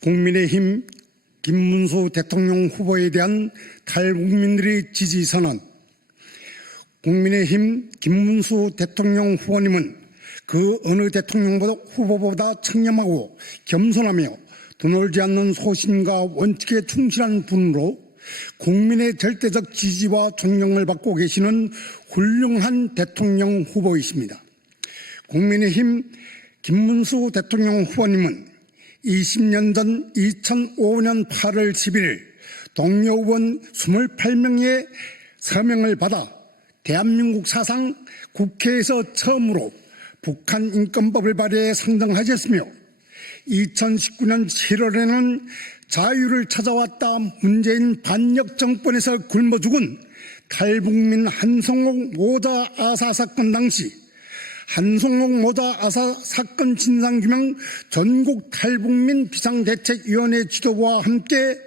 국민의힘 김문수 대통령 후보에 대한 탈북민들의 지지 선언. 국민의힘 김문수 대통령 후보님은 그 어느 대통령 후보보다 청렴하고 겸손하며 드놀지 않는 소신과 원칙에 충실한 분으로 국민의 절대적 지지와 존경을 받고 계시는 훌륭한 대통령 후보이십니다. 국민의힘 김문수 대통령 후보님은 20년 전 2005년 8월 11일 동료 의원 28명의 서명을 받아 대한민국 사상 국회에서 처음으로 북한 인권법을 발의해 상정하셨으며 2019년 7월에는 자유를 찾아왔다 문재인 반역 정권에서 굶어 죽은 탈북민 한성옥 모자 아사 사건 당시 한성옥 모자 아사 사건 진상규명 전국 탈북민 비상대책위원회 지도부와 함께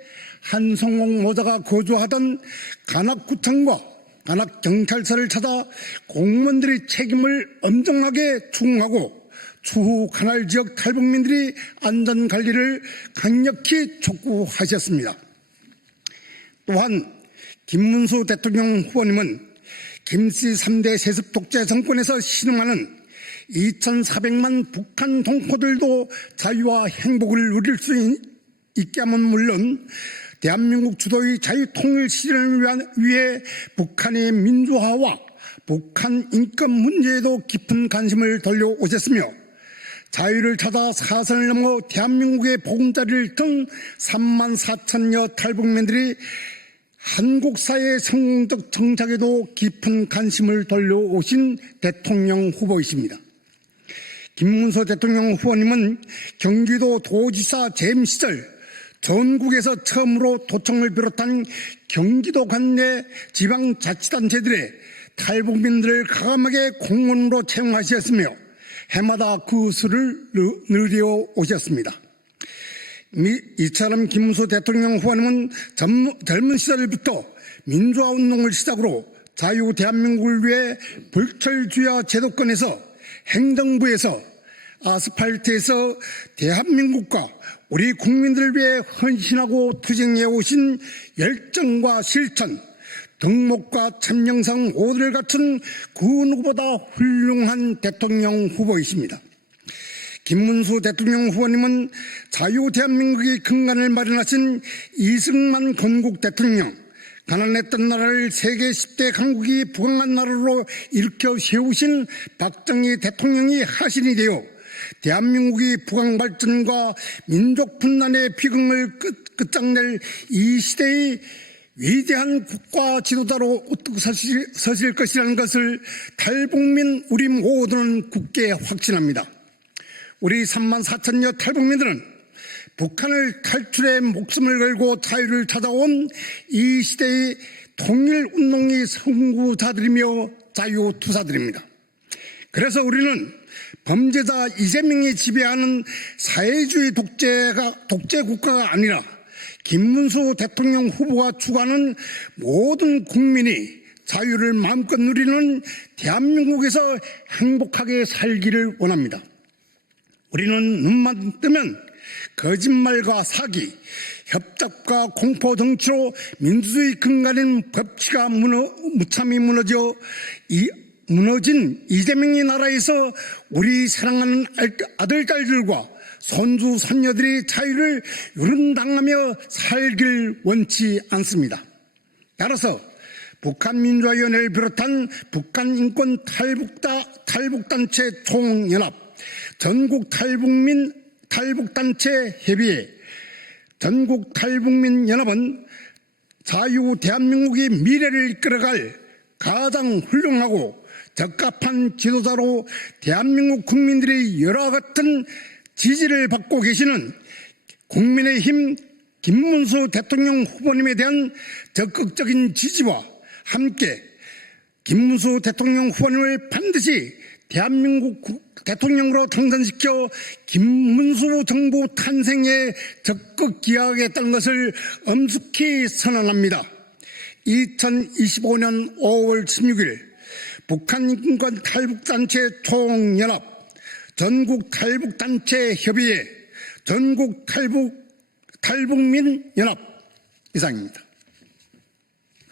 한성옥 모자가 거주하던 관악구청과 관악경찰서를 찾아 공무원들의 책임을 엄정하게 추궁하고 추후 관할 지역 탈북민들이 안전관리를 강력히 촉구하셨습니다. 또한 김문수 대통령 후보님은 김씨 3대 세습 독재 정권에서 신음하는 2,400만 북한 동포들도 자유와 행복을 누릴 수 있게 하면 물론 대한민국 주도의 자유통일 실현을 위해 북한의 민주화와 북한 인권 문제에도 깊은 관심을 돌려오셨으며 자유를 찾아 사선을 넘어 대한민국의 보금자리를 튼 3만 4천여 탈북민들이 한국 사회의 성공적 정착에도 깊은 관심을 돌려오신 대통령 후보이십니다. 김문수 대통령 후보님은 경기도 도지사 재임 시절 전국에서 처음으로 도청을 비롯한 경기도 관내 지방자치단체들의 탈북민들을 과감하게 공무원으로 채용하셨으며 해마다 그 수를 늘려 오셨습니다. 이처럼 김문수 대통령 후보님은 젊은 시절부터 민주화운동을 시작으로 자유 대한민국을 위해 불철주야 제도권에서 행정부에서 아스팔트에서 대한민국과 우리 국민들을 위해 헌신하고 투쟁해 오신 열정과 실천, 덕목과 참영상 모두를 갖춘 그 누구보다 훌륭한 대통령 후보이십니다. 김문수 대통령 후보님은 자유 대한민국의 근간을 마련하신 이승만 건국 대통령, 가난했던 나라를 세계 10대 강국이 부강한 나라로 일으켜 세우신 박정희 대통령이 하신이 되어 대한민국이 부강 발전과 민족 분단의 비극을 끝장낼 이 시대의 위대한 국가 지도자로 우뚝 서실 것이라는 것을 탈북민 우리 모두는 굳게 확신합니다. 우리 3만 4천여 탈북민들은 북한을 탈출해 목숨을 걸고 자유를 찾아온 이 시대의 통일운동의 선구자들이며 자유투사들입니다. 그래서 우리는 범죄자 이재명이 지배하는 사회주의 독재 국가가 아니라 김문수 대통령 후보가 추구하는 모든 국민이 자유를 마음껏 누리는 대한민국에서 행복하게 살기를 원합니다. 우리는 눈만 뜨면 거짓말과 사기, 협잡과 공포 정치로 민주주의 근간인 법치가 무참히 무너진 이재명의 나라에서 우리 사랑하는 아들, 딸들과 손주, 손녀들이 자유를 유린당하며 살길 원치 않습니다. 따라서 북한민주화위원회를 비롯한 북한인권 탈북단체 총연합, 전국 탈북단체 협의회, 전국 탈북민연합은 자유 대한민국의 미래를 이끌어갈 가장 훌륭하고 적합한 지도자로 대한민국 국민들의 열화 같은 지지를 받고 계시는 국민의힘 김문수 대통령 후보님에 대한 적극적인 지지와 함께 김문수 대통령 후보님을 반드시 대한민국 대통령으로 당선시켜 김문수 정부 탄생에 적극 기여하겠다는 것을 엄숙히 선언합니다. 2025년 5월 16일 북한인권 탈북단체 총연합, 전국 탈북단체 협의회, 전국 탈북민 연합 이상입니다.